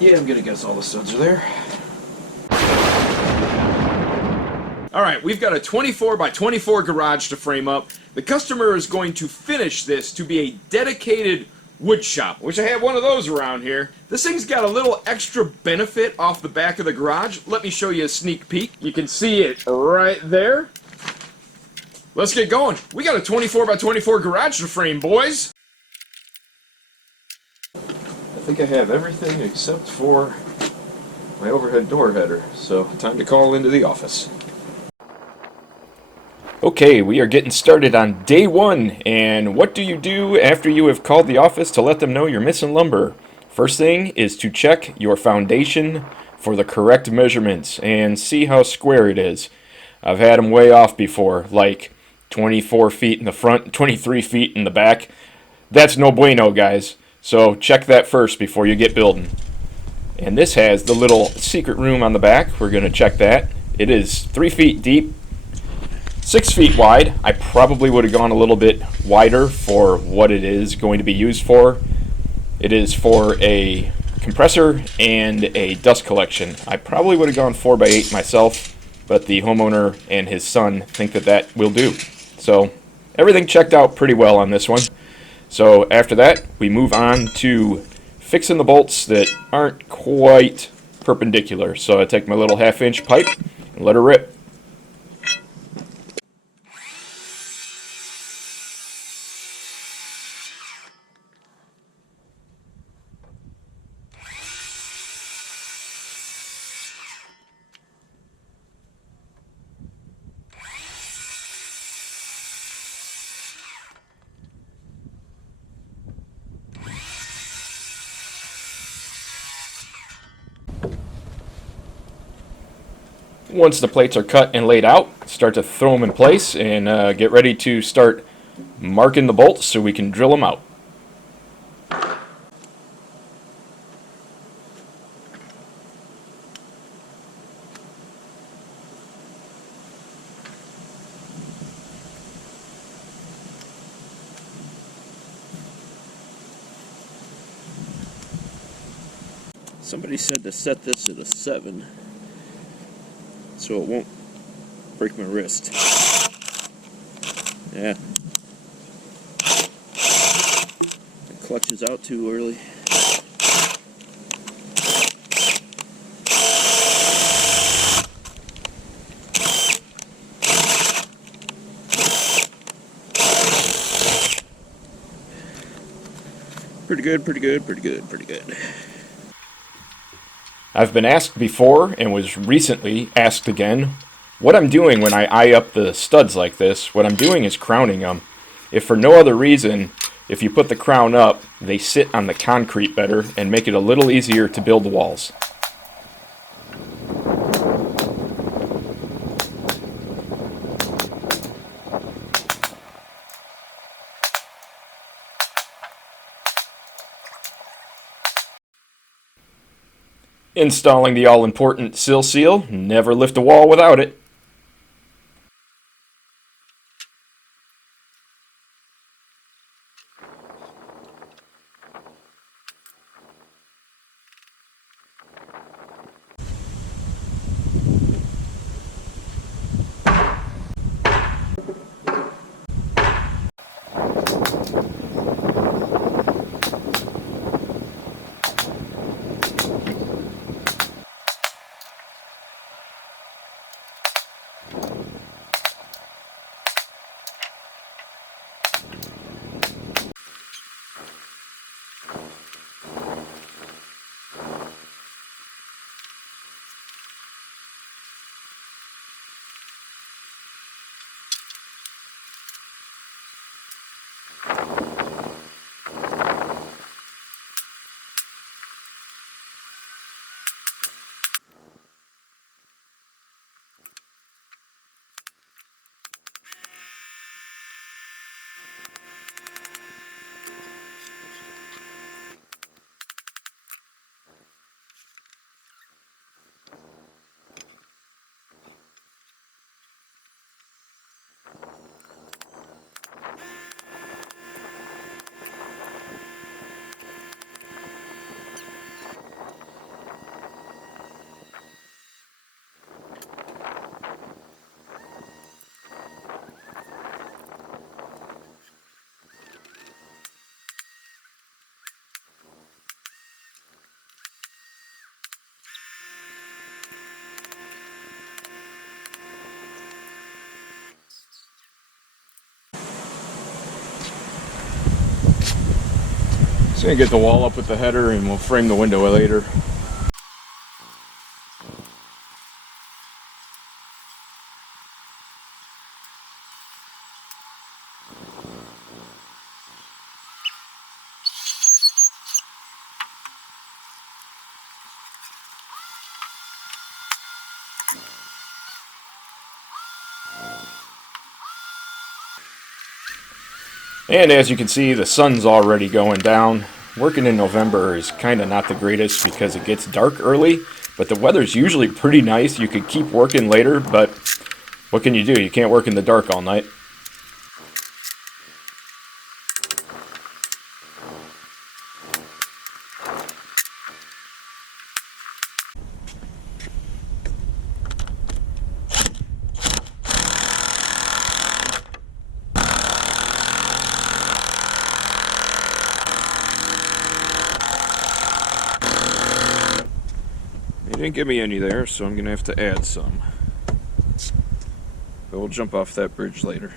Yeah, I'm gonna guess all the studs are there. Alright, we've got a 24 by 24 garage to frame up. The customer is going to finish this to be a dedicated wood shop. Wish I had one of those around here. This thing's got a little extra benefit off the back of the garage. Let me show you a sneak peek. You can see it right there. Let's get going. We got a 24 by 24 garage to frame, boys. I think I have everything except for my overhead door header, so time to call into the office. Okay, we are getting started on day one, and what do you do after you have called the office to let them know you're missing lumber? First thing is to check your foundation for the correct measurements and see how square it is. I've had them way off before, like 24 feet in the front, 23 feet in the back. That's no bueno, guys. So check that first before you get building. And this has the little secret room on the back. We're going to check that. It is 3 feet deep, 6 feet wide. I probably would have gone a little bit wider for what it is going to be used for. It is for a compressor and a dust collection. I probably would have gone 4 by 8 myself, but the homeowner and his son think that that will do. So everything checked out pretty well on this one. So after that, we move on to fixing the bolts that aren't quite perpendicular. So I take my little 1/2-inch pipe and let her rip. Once the plates are cut and laid out, start to throw them in place and get ready to start marking the bolts so we can drill them out. Somebody said to set this at a 7 so it won't break my wrist. Yeah. The clutch is out too early. Pretty good, pretty good, pretty good, pretty good. I've been asked before, and was recently asked again, what I'm doing when I eye up the studs like this. What I'm doing is crowning them. If for no other reason, if you put the crown up, they sit on the concrete better and make it a little easier to build walls. Installing the all-important sill seal. Never lift a wall without it. Gonna get the wall up with the header and we'll frame the window later. And as you can see, the sun's already going down. Working in November is kind of not the greatest because it gets dark early, but the weather's usually pretty nice. You could keep working later, but what can you do? You can't work in the dark all night. They didn't give me any there, so I'm going to have to add some. But we'll jump off that bridge later.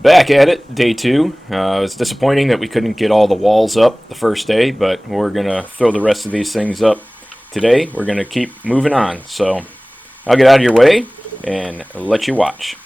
Back at it, day 2. It's disappointing that we couldn't get all the walls up the first day, but we're going to throw the rest of these things up today. We're going to keep moving on. So I'll get out of your way and let you watch.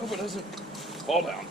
Hope it doesn't fall down.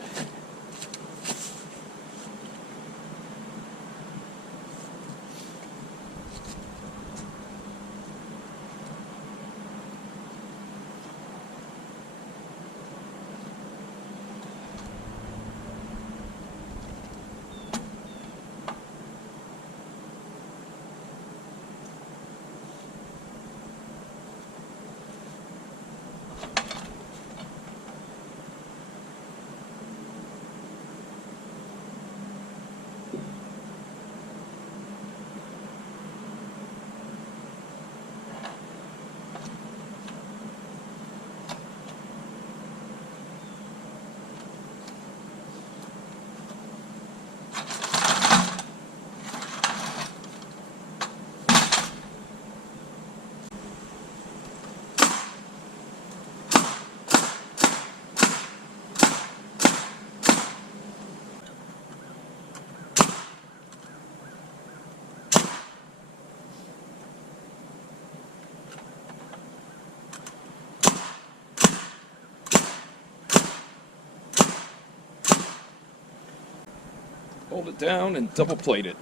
Fold it down and double plate it.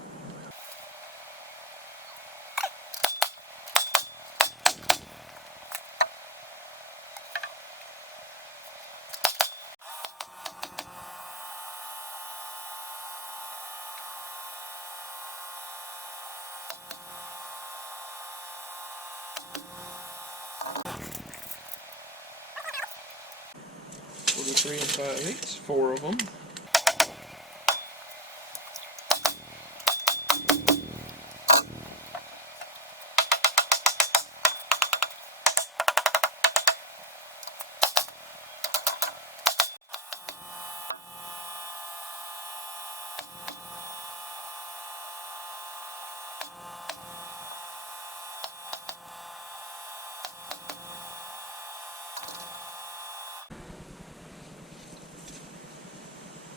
Quarter 3 5/8, 4 of them.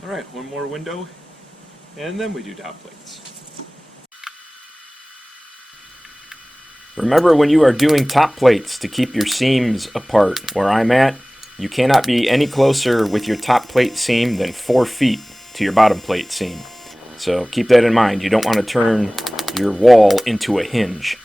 Alright, one more window, and then we do top plates. Remember when you are doing top plates to keep your seams apart. Where I'm at, you cannot be any closer with your top plate seam than 4 feet to your bottom plate seam. So keep that in mind. You don't want to turn your wall into a hinge.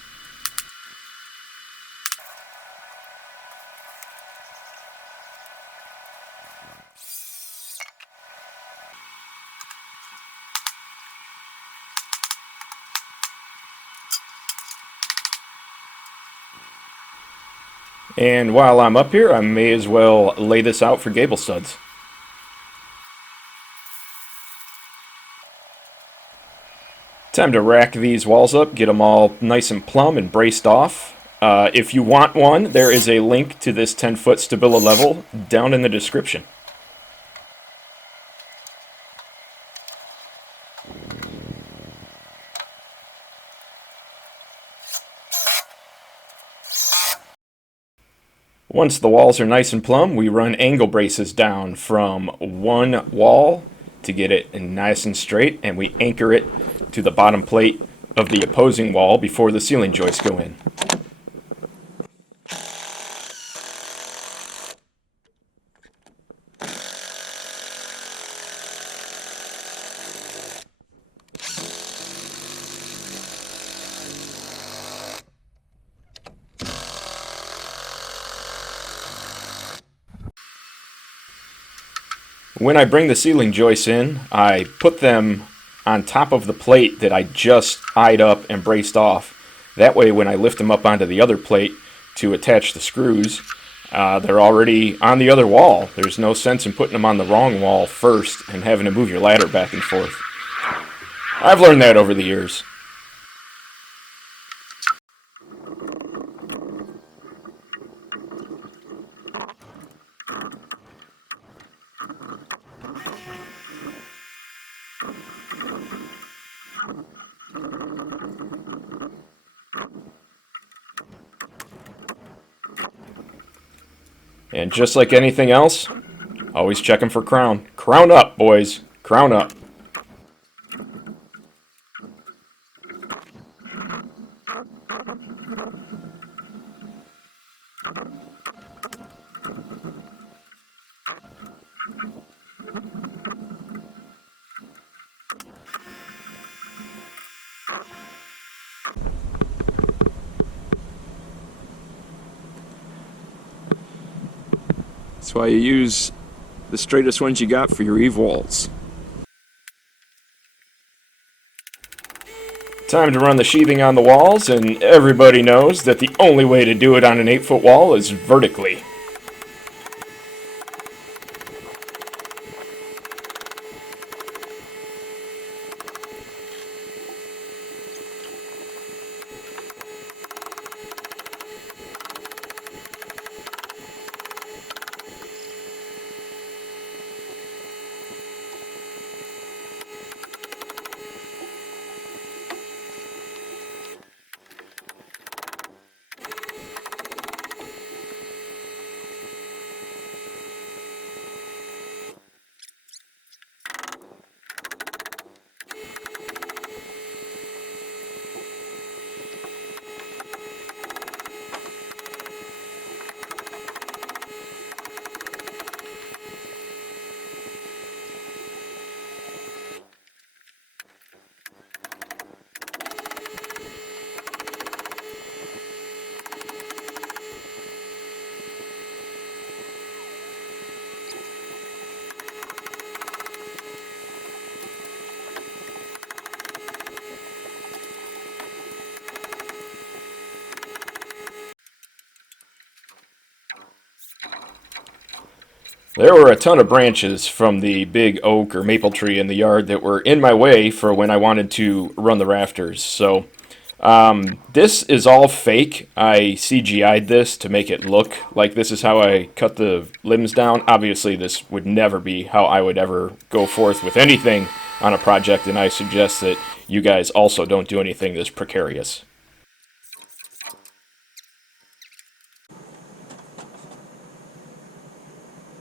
And while I'm up here, I may as well lay this out for gable studs. Time to rack these walls up, get them all nice and plumb and braced off. If you want one, there is a link to this 10-foot Stabila level down in the description. Once the walls are nice and plumb, we run angle braces down from one wall to get it nice and straight, and we anchor it to the bottom plate of the opposing wall before the ceiling joists go in. When I bring the ceiling joists in, I put them on top of the plate that I just eyed up and braced off. That way when I lift them up onto the other plate to attach the screws, they're already on the other wall. There's no sense in putting them on the wrong wall first and having to move your ladder back and forth. I've learned that over the years. And just like anything else, always checking for crown. Crown up, boys. Crown up. That's why you use the straightest ones you got for your eave walls. Time to run the sheathing on the walls, and everybody knows that the only way to do it on an 8-foot wall is vertically. There were a ton of branches from the big oak or maple tree in the yard that were in my way for when I wanted to run the rafters. So this is all fake. I CGI'd this to make it look like this is how I cut the limbs down. Obviously, this would never be how I would ever go forth with anything on a project, and I suggest that you guys also don't do anything this precarious.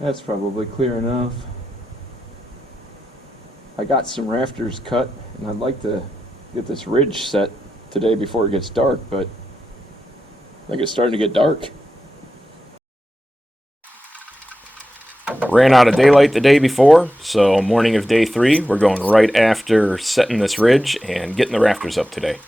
That's probably clear enough. I got some rafters cut, and I'd like to get this ridge set today before it gets dark, but I think it's starting to get dark. Ran out of daylight the day before, so morning of day 3, we're going right after setting this ridge and getting the rafters up today.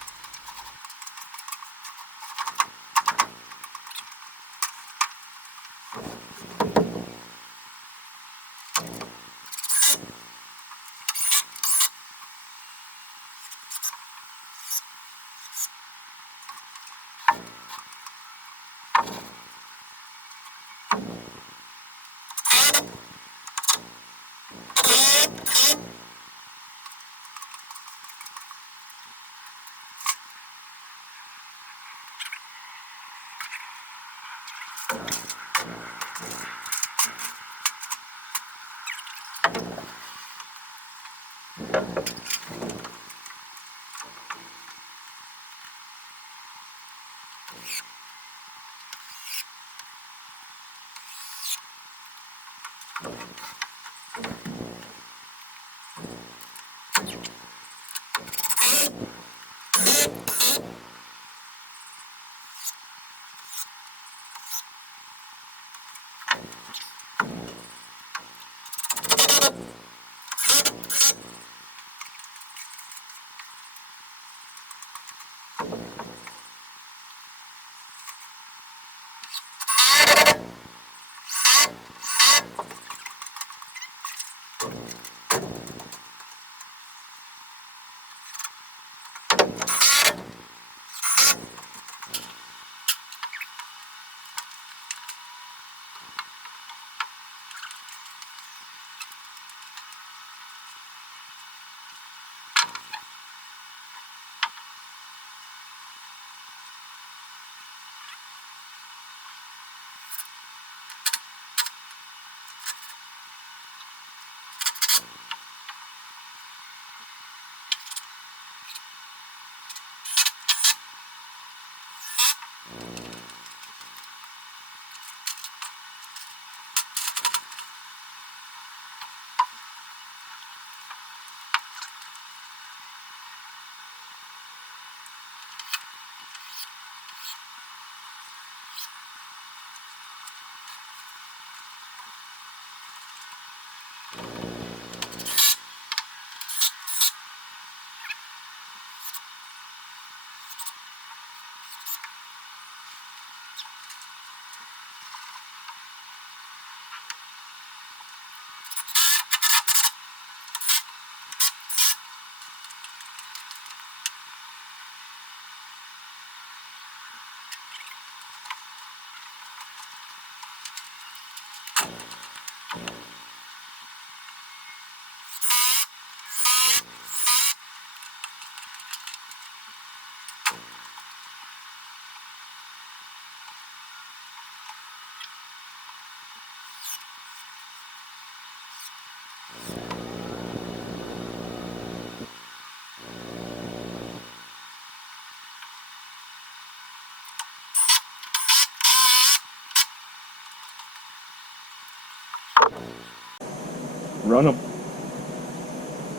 Run them,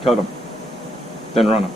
cut them, then run them.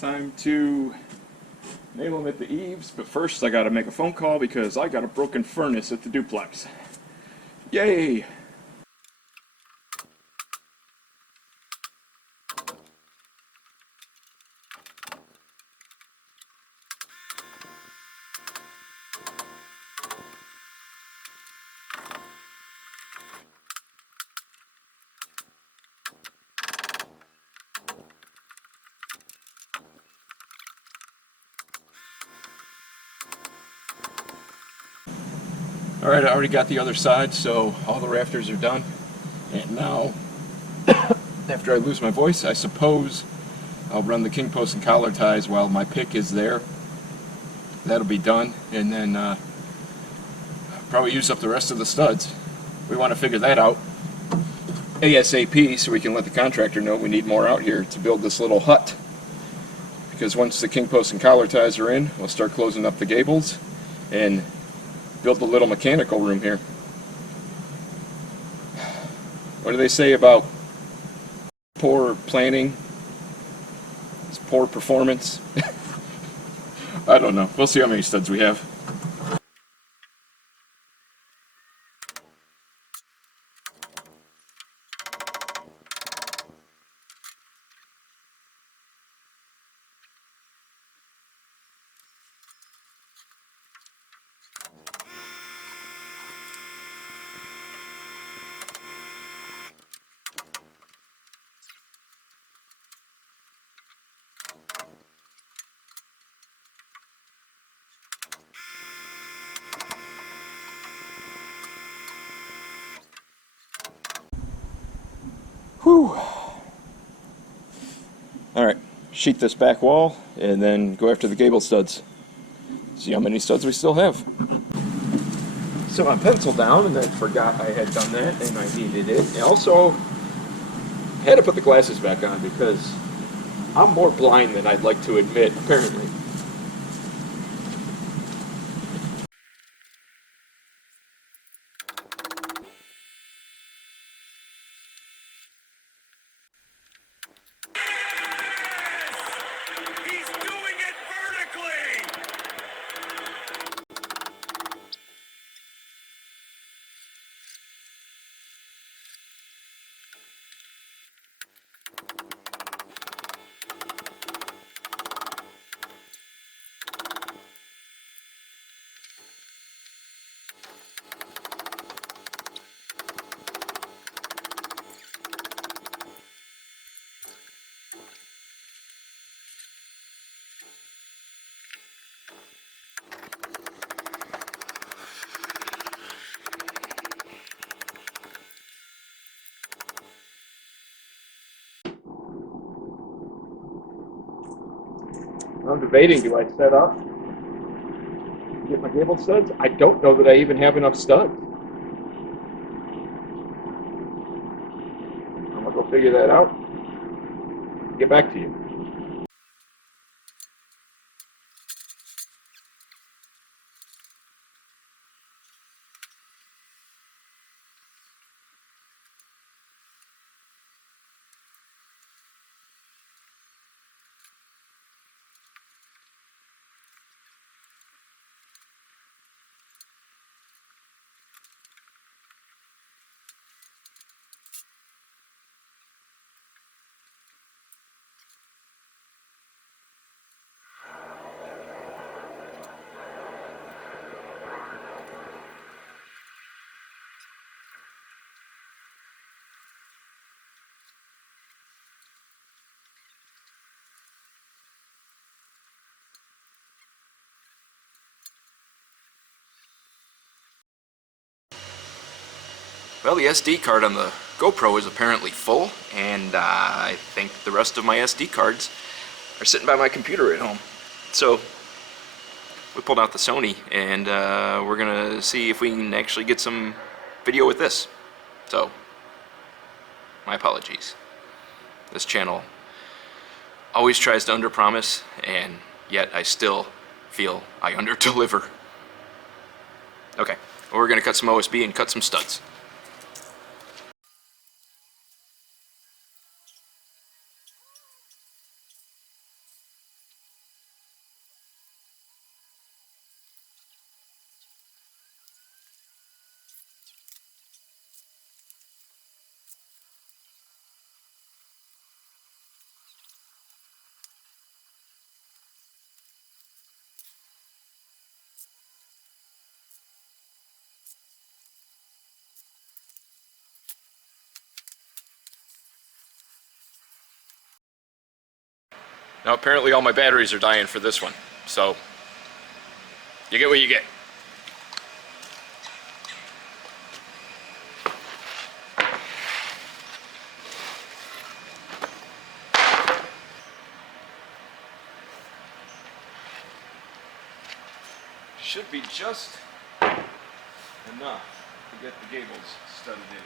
Time to nail them at the eaves, but first I gotta make a phone call because I got a broken furnace at the duplex. Yay! Alright, I already got the other side, so all the rafters are done. And now, after I lose my voice, I suppose I'll run the king post and collar ties while my pick is there. That'll be done, and then probably use up the rest of the studs. We want to figure that out ASAP so we can let the contractor know we need more out here to build this little hut. Because once the king post and collar ties are in, we'll start closing up the gables and build a little mechanical room here. What do they say about poor planning? It's poor performance. I don't know. We'll see how many studs we have. Whew. Alright, sheet this back wall and then go after the gable studs. See how many studs we still have. So I penciled down and then forgot I had done that and I needed it. I also had to put the glasses back on because I'm more blind than I'd like to admit, apparently. He's doing it vertically! I'm debating, do I set up, get my gable studs? I don't know that I even have enough studs. I'm gonna go figure that out. Get back to you. Well, the SD card on the GoPro is apparently full, and I think the rest of my SD cards are sitting by my computer at home. So we pulled out the Sony, and we're gonna see if we can actually get some video with this. So, my apologies. This channel always tries to underpromise, and yet I still feel I underdeliver. Okay, well, we're gonna cut some OSB and cut some studs. Now apparently all my batteries are dying for this one, so you get what you get. Should be just enough to get the gables studded in.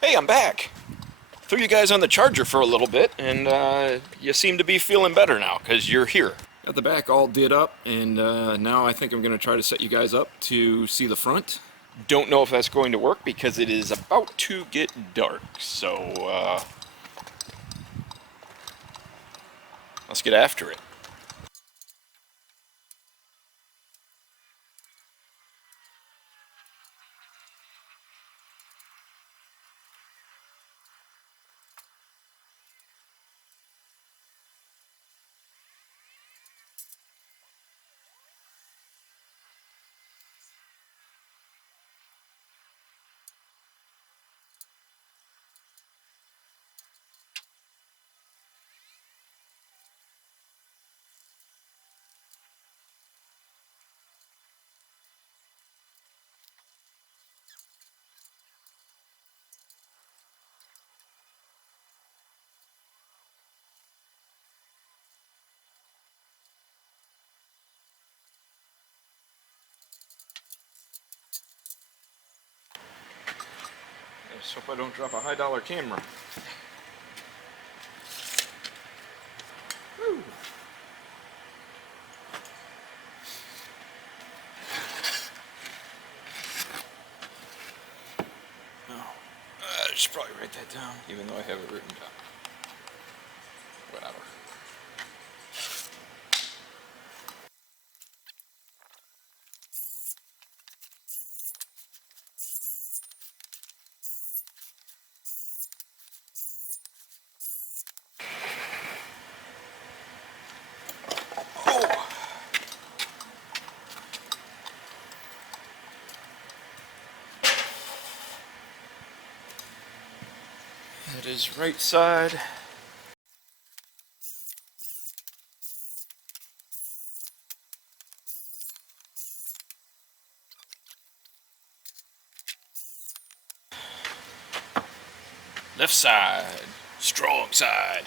Hey, I'm back. Threw you guys on the charger for a little bit, and you seem to be feeling better now, because you're here. Got the back all did up, and now I think I'm going to try to set you guys up to see the front. Don't know if that's going to work, because it is about to get dark, so let's get after it. I just hope I don't drop a high-dollar camera. Woo. I should probably write that down, even though I have it written down. Whatever. That is right side. Left side. Strong side.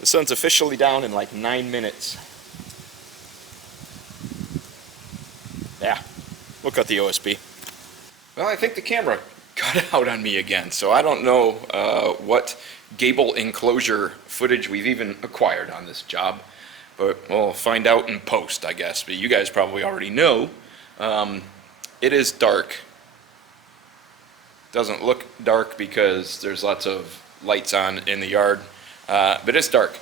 The sun's officially down in like 9 minutes. Yeah, we'll cut the OSB. Well, I think the camera cut out on me again, so I don't know what gable enclosure footage we've even acquired on this job, but we'll find out in post, I guess. But you guys probably already know. It is dark. Doesn't look dark because there's lots of lights on in the yard, but it's dark.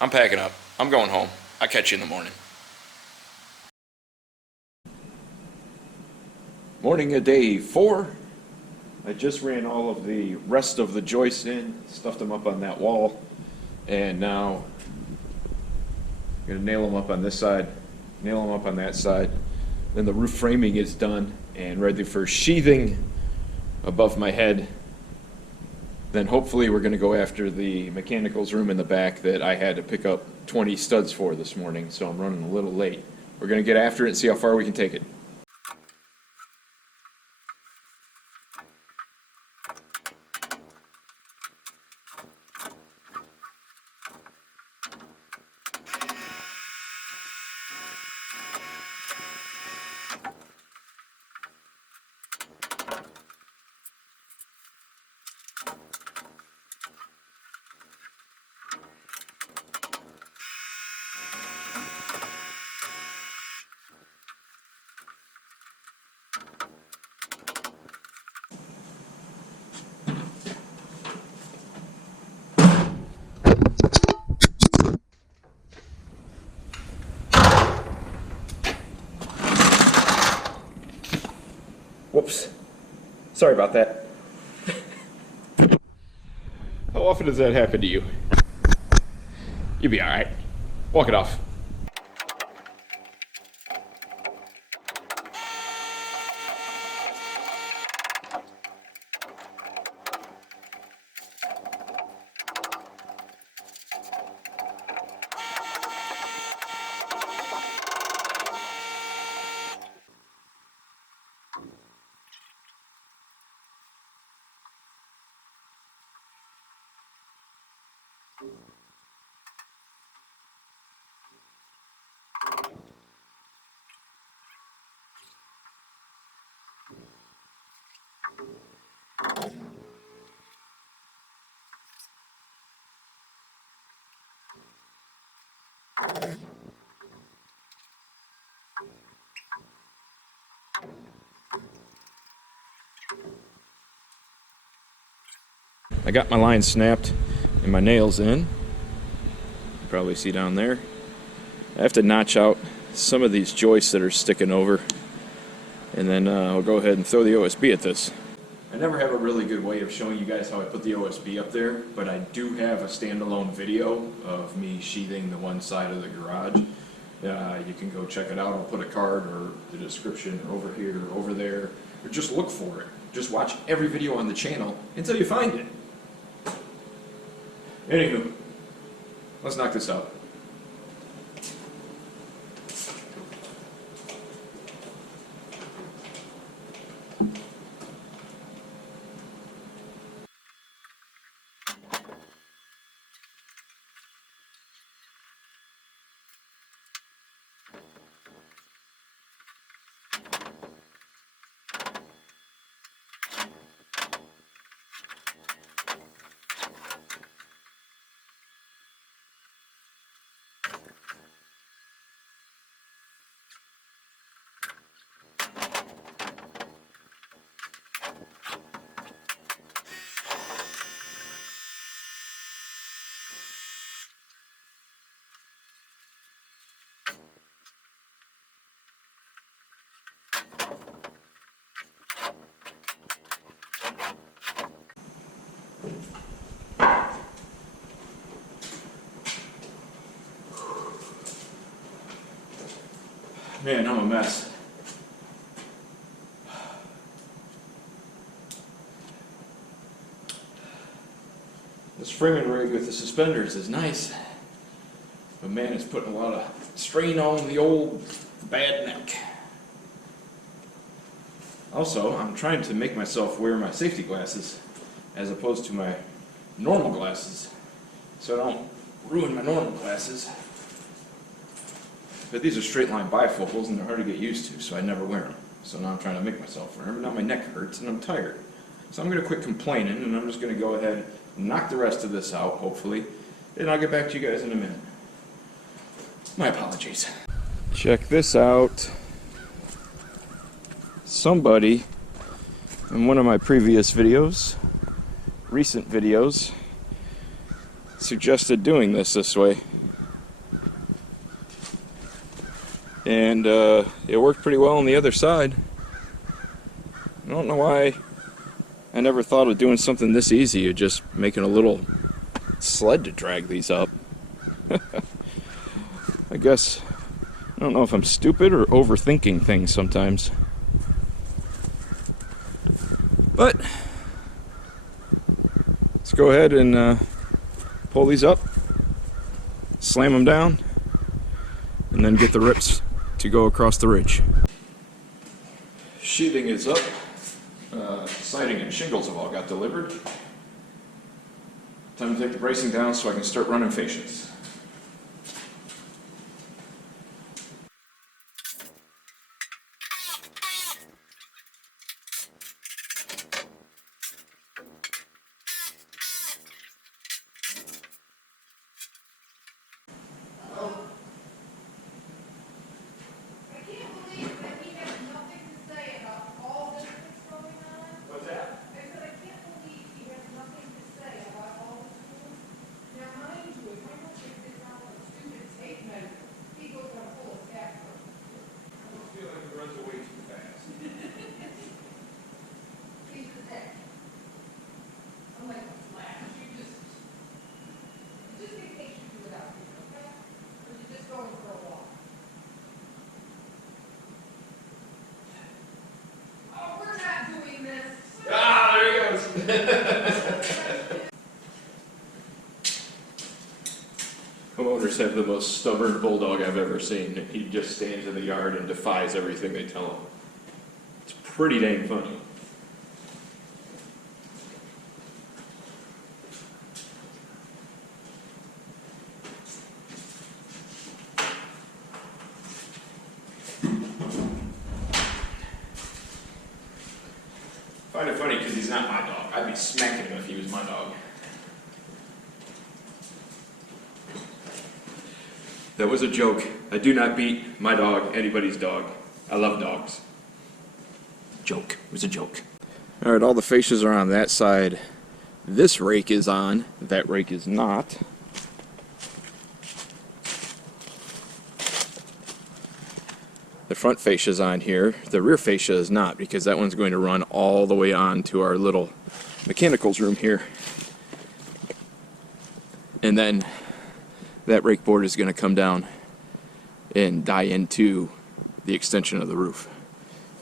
I'm packing up. I'm going home. I'll catch you in the morning. Morning of day 4. I just ran all of the rest of the joists in, stuffed them up on that wall, and now I'm going to nail them up on this side, nail them up on that side. Then the roof framing is done and ready for sheathing above my head. Then hopefully we're going to go after the mechanicals room in the back that I had to pick up 20 studs for this morning, so I'm running a little late. We're going to get after it and see how far we can take it. Whoops. Sorry about that. How often does that happen to you? You'll be alright. Walk it off. I got my line snapped and my nails in. You can probably see down there. I have to notch out some of these joists that are sticking over, and then I'll go ahead and throw the OSB at this. I never have a really good way of showing you guys how I put the OSB up there, but I do have a standalone video of me sheathing the one side of the garage. You can go check it out. I'll put a card or the description over here or over there, or just look for it. Just watch every video on the channel until you find it. Anywho, let's knock this out. Man, I'm a mess. This framing rig with the suspenders is nice, but man, it's putting a lot of strain on the old bad neck. Also, I'm trying to make myself wear my safety glasses as opposed to my normal glasses, so I don't ruin my normal glasses. But these are straight line bifocals and they're hard to get used to, so I never wear them. So now I'm trying to make myself remember. Now my neck hurts and I'm tired. So I'm going to quit complaining and I'm just going to go ahead and knock the rest of this out, hopefully. And I'll get back to you guys in a minute. My apologies. Check this out. Somebody in one of my previous videos, recent videos, suggested doing this way. And it worked pretty well on the other side. I don't know why I never thought of doing something this easy, of just making a little sled to drag these up. I guess, I don't know if I'm stupid or overthinking things sometimes. But, let's go ahead and pull these up, slam them down, and then get the rips to go across the ridge. Sheathing is up. Siding and shingles have all got delivered. Time to take the bracing down so I can start running fascias. Homeowners have the most stubborn bulldog I've ever seen. He just stands in the yard and defies everything they tell him. It's pretty dang funny. I find it funny because he's not my dog. I'd be smacking him if he was my dog. That was a joke. I do not beat my dog, anybody's dog. I love dogs. Joke. It was a joke. Alright, all the fascias are on that side. This rake is on. That rake is not. The front fascia is on here. The rear fascia is not, because that one's going to run all the way on to our little mechanicals room here. And then that rake board is going to come down and die into the extension of the roof.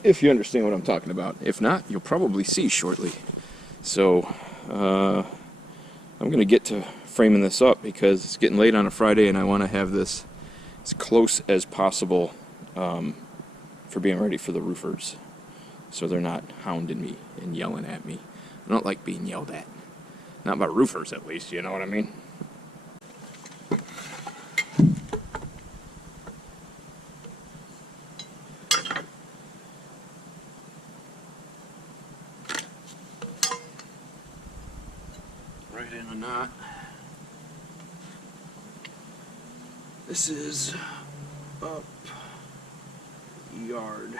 If you understand what I'm talking about. If not, you'll probably see shortly. So, I'm going to get to framing this up because it's getting late on a Friday and I want to have this as close as possible for being ready for the roofers. So they're not hounding me and yelling at me. I don't like being yelled at. Not by roofers, at least, you know what I mean? Right in a knot. This is up yard.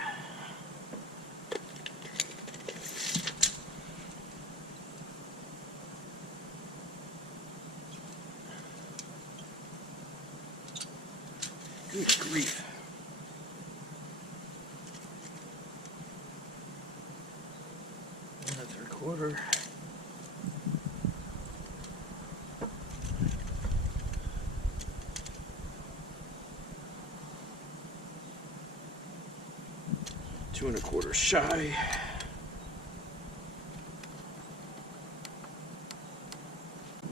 Good grief. And a 3/4. Two and a quarter shy.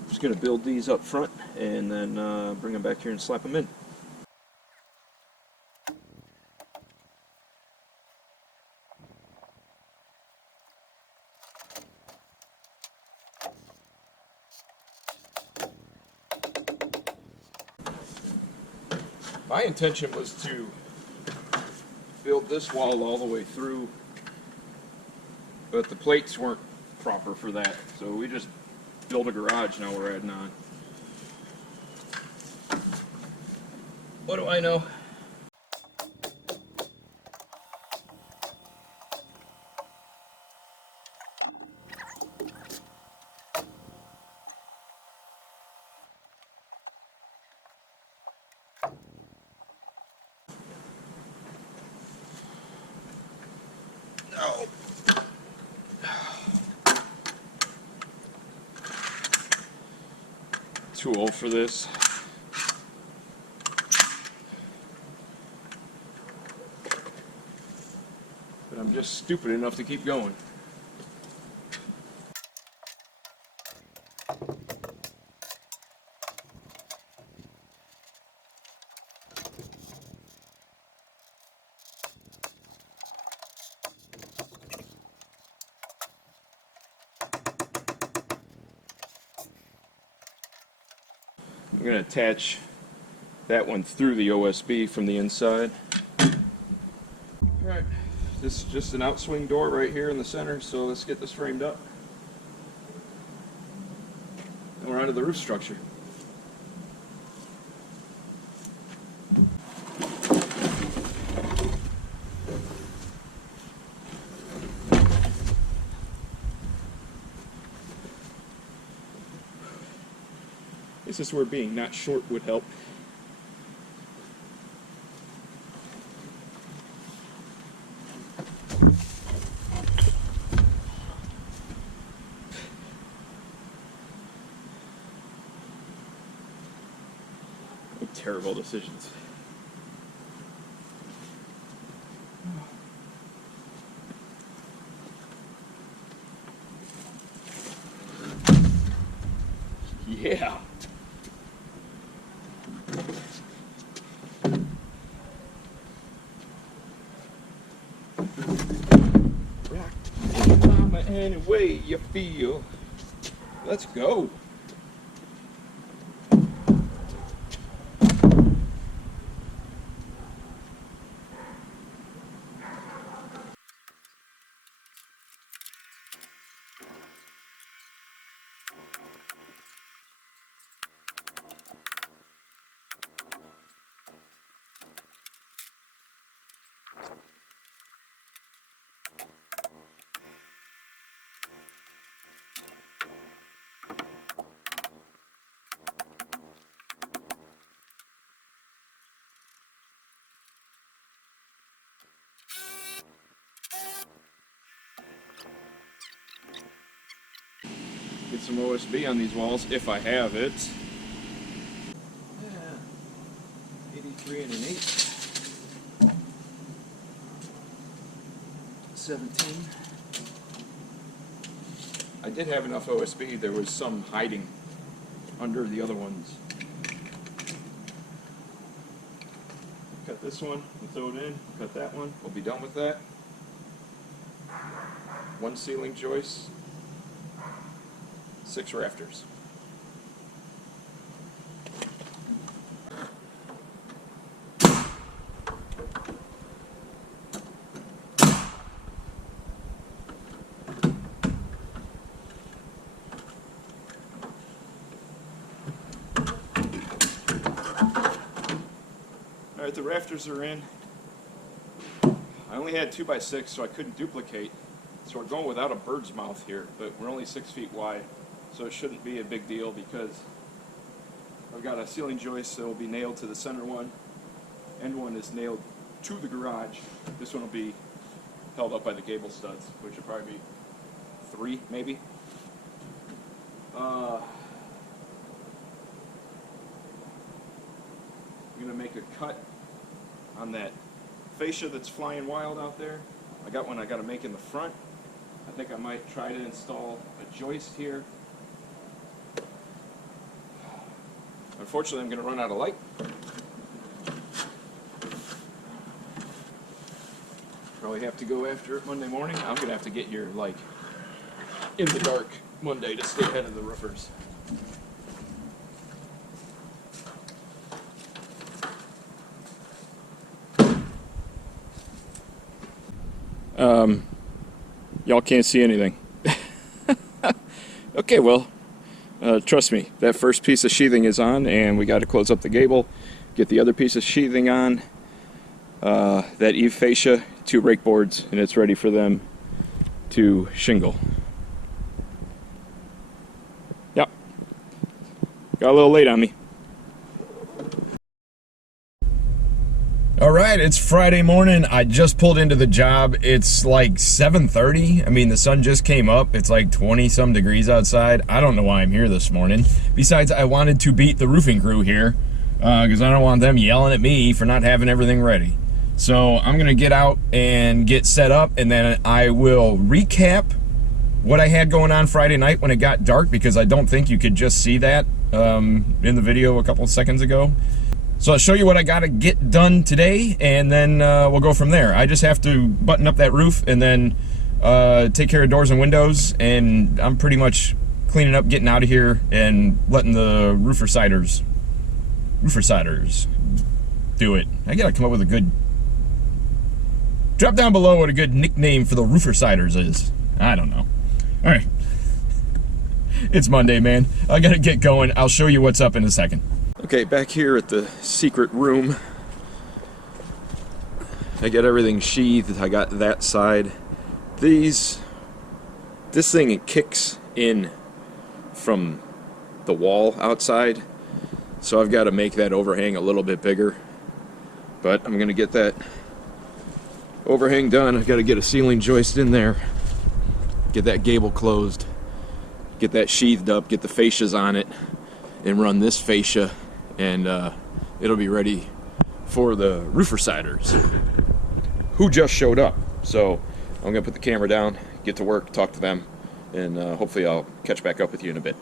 Just gonna build these up front and then bring them back here and slap them in. My intention was to build this wall all the way through, but the plates weren't proper for that, so we just built a garage. Now we're adding on. What do I know? No. Too old for this. But I'm just stupid enough to keep going. I'm going to attach that one through the OSB from the inside. Alright, this is just an outswing door right here in the center, so let's get this framed up. And we're onto the roof structure. This is where being not short would help. Terrible decisions. Yeah. Rock mama any way you feel. Let's go. Get some OSB on these walls if I have it. Yeah, 83 and an 8. 17. I did have enough OSB. There was some hiding under the other ones. Cut this one, we'll throw it in. Cut that one, we'll be done with that. One ceiling joist. 6 rafters. Alright, the rafters are in. I only had 2x6, so I couldn't duplicate. So we're going without a bird's mouth here, but we're only 6 feet wide. So it shouldn't be a big deal because I've got a ceiling joist that will be nailed to the center one. End one is nailed to the garage. This one will be held up by the gable studs, which will probably be 3 maybe. I'm going to make a cut on that fascia that's flying wild out there. I got one I got to make in the front. I think I might try to install a joist here. Unfortunately, I'm going to run out of light. Probably have to go after it Monday morning. I'm going to have to get here like in the dark Monday to stay ahead of the roofers. Y'all can't see anything. Okay, well, trust me, that first piece of sheathing is on, and we got to close up the gable, get the other piece of sheathing on, that Eve fascia, 2 brake boards, and it's ready for them to shingle. Yep. Got a little late on me. All right, it's Friday morning. I just pulled into the job. It's like 7:30. I mean, the sun just came up. It's like 20-some degrees outside. I don't know why I'm here this morning. Besides, I wanted to beat the roofing crew here because I don't want them yelling at me for not having everything ready. So I'm going to get out and get set up, and then I will recap what I had going on Friday night when it got dark, because I don't think you could just see that in the video a couple of seconds ago. So I'll show you what I got to get done today, and then we'll go from there. I just have to button up that roof and then take care of doors and windows, and I'm pretty much cleaning up, getting out of here, and letting the roofer siders do it. I gotta come up with a good... Drop down below what a good nickname for the roofer siders is. I don't know. All right. It's Monday, man. I gotta get going. I'll show you what's up in a second. Okay, back here at the secret room. I got everything sheathed. I got that side. This thing, it kicks in from the wall outside. So I've got to make that overhang a little bit bigger. But I'm going to get that overhang done. I've got to get a ceiling joist in there. Get that gable closed. Get that sheathed up. Get the fascias on it. And run this fascia. And it'll be ready for the roofer siders who just showed up. So I'm gonna put the camera down, get to work, talk to them, and hopefully I'll catch back up with you in a bit.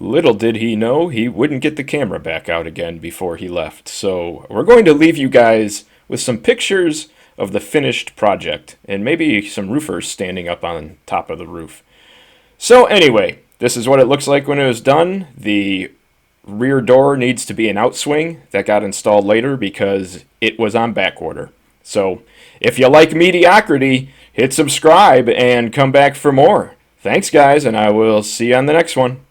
Little did he know he wouldn't get the camera back out again before he left. So we're going to leave you guys with some pictures of the finished project and maybe some roofers standing up on top of the roof. So anyway, this is what it looks like when it was done. The rear door needs to be an outswing. That got installed later because it was on back order. So if you like mediocrity, hit subscribe and come back for more. Thanks, guys, and I will see you on the next one.